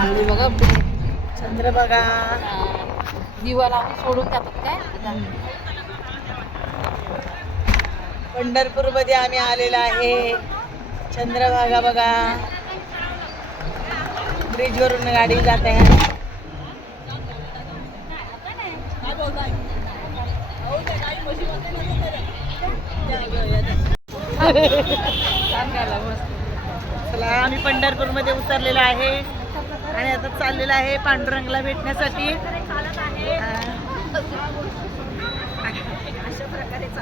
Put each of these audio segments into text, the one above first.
लागली बघा चंद्रभागा दिवा लावून सोडून जातात काय? पंढरपूरमध्ये आम्ही आलेलो आहे. चंद्रभागा बघा ब्रिज वरून गाडी जात आहे. चला आम्ही पंढरपूरमध्ये उतरलेलो आहे. आणि आता चाललेलं आहे पांडुरंगला भेटण्यासाठी.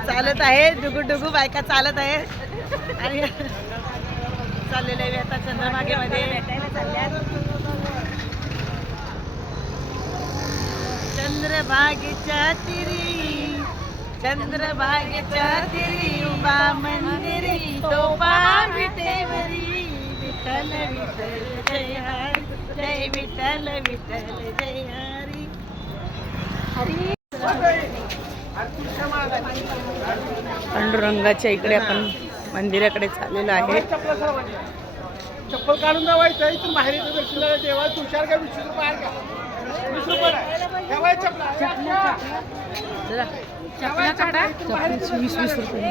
चालत आहे डुगू डुगू बायका चालत आहे. आणि चाललेले आहे आता चंद्रभागेमध्ये. चंद्रभागेच्या तिरी चंद्रभागेच्या तिरी उभा मंदिरी तो विटेवरी विठ्ठल विठ्ठल जय हरी विठ्ठल विठ्ठल जय हरी. पांडुरंगाच्या इकडे आपण मंदिराकडे चाललेलो आहे. चप्पल काढून जावायचं इथून बाहेर येतो दर्शनाला देवा तुषार का वीस रुपये आहे का वीस रुपये आहे. ठेवाय चपला. चला. वीस वीस रुपये.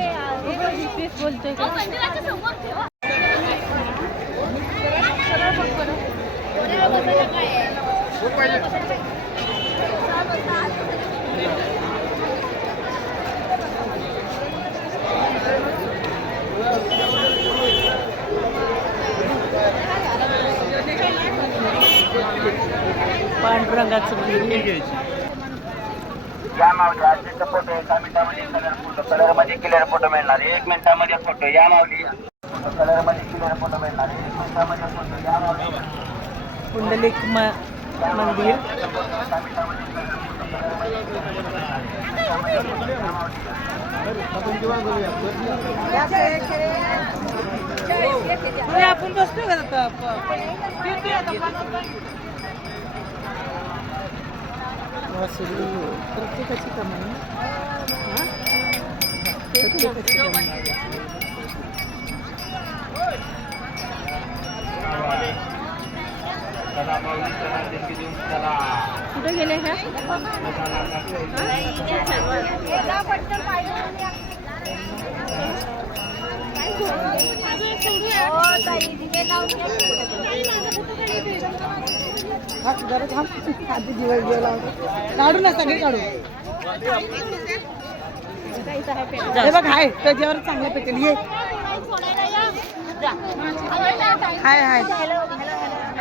पांडुरंगाचं मंदिर या मावली आजचे फोटो एका मिनिटामध्ये कलर फोटो कलरमध्ये क्लिअर फोटो मिळणार एक मिनिटामध्ये फोटो या मावली. कलरमध्ये क्लिअर फोटो मिळणार एक मिनिटामध्ये फोटो या माऊली पुंडलिक म- मंदिर आपण बसतो का प्रत्येकाची कमाई हा? प्रत्येकाची कमाई कुठे गेले ह्या हा, जरा थांब आधी दिवस दिवा लावतो काढू ना सगळे काढू. हे बघ हाय त्याच्यावर चांगलं पेटेल ये. हाय हाय.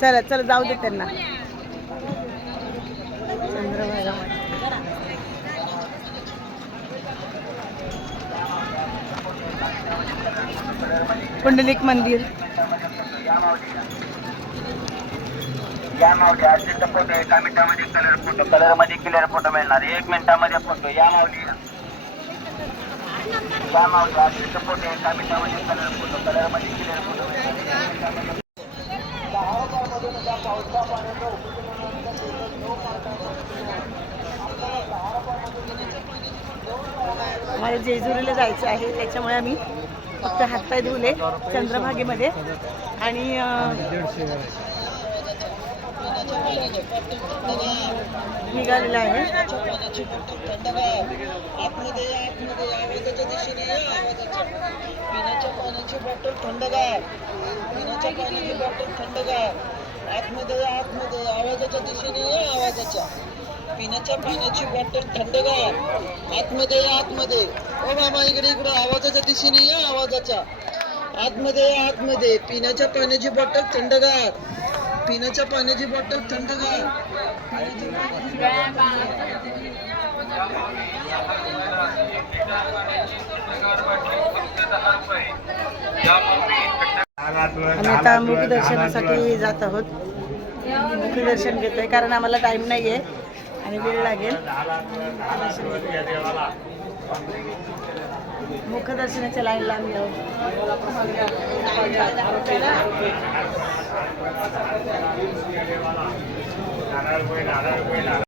चला चला जाऊ दे त्यांना. चंद्रभागा पुंडलिक मंदिर. या मावली अर्जंट फोटो एका मिनिटामध्ये कलर फोटो कलरमध्ये क्लिअर फोटो मिळणार एक मिनिटामध्ये फोटो या मावली या मावली अर्जंट फोटो एका मिनिटामध्ये कलर फोटो कलरमध्ये क्लिअर फोटो मिळणार आम्हाला जेजुरीला जायचं आहे त्याच्यामुळे आम्ही फक्त हातपाय धुवले चंद्रभागेमध्ये. आणि निघालेलं आहे. पिण्याच्या पाण्याची बॉटल थंडगार पिण्याच्या पाण्याची बॉटल थंडगार आतमध्ये या, आतमध्ये आवाजाच्या दिशेने या आवाजाच्या. पिण्याच्या पाण्याची बॉटल थंडगार आतमध्ये या, आतमध्ये. ओ मामा इकडे इकडे आवाजाच्या दिशेने या आवाजाच्या. आतमध्ये या, आतमध्ये. पिण्याच्या पाण्याची बॉटल थंडगार पिण्याच्या पाण्याची बॉटल थंडगार आम्ही आता मुख दर्शनासाठी जात आहोत. मुखदर्शन घेतो आहे कारण आम्हाला टाईम नाही आहे आणि वेळ लागेल. मुखदर्शनाच्या लाईनला आम्ही आहोत